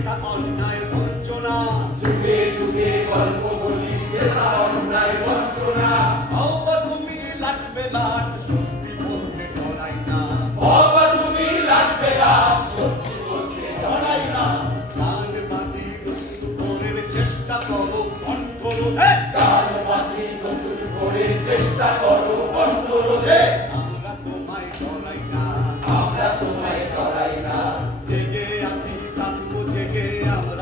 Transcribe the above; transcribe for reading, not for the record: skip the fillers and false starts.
যেথা অন্যায় বঞ্চনা, যুগে যুগে গল্প বলি যেথা অন্যায় বঞ্চনা। বাবা তুমি লাগবে লাট, সত্যি বলতে ডরাই না। বাবা তুমি লাগবে লাট, সত্যি বলতে ডরাই না। কান বাঁধি নতুন করের চেষ্টা করো কণ্ঠ রোধে, কান বাঁধি নতুন করে চেষ্টা করো কণ্ঠ রোধে। আমরা তোমায় ডরাই না, আমরা তোমায় ডরাই না। জেগে আছি থাকবো জেগে আমরা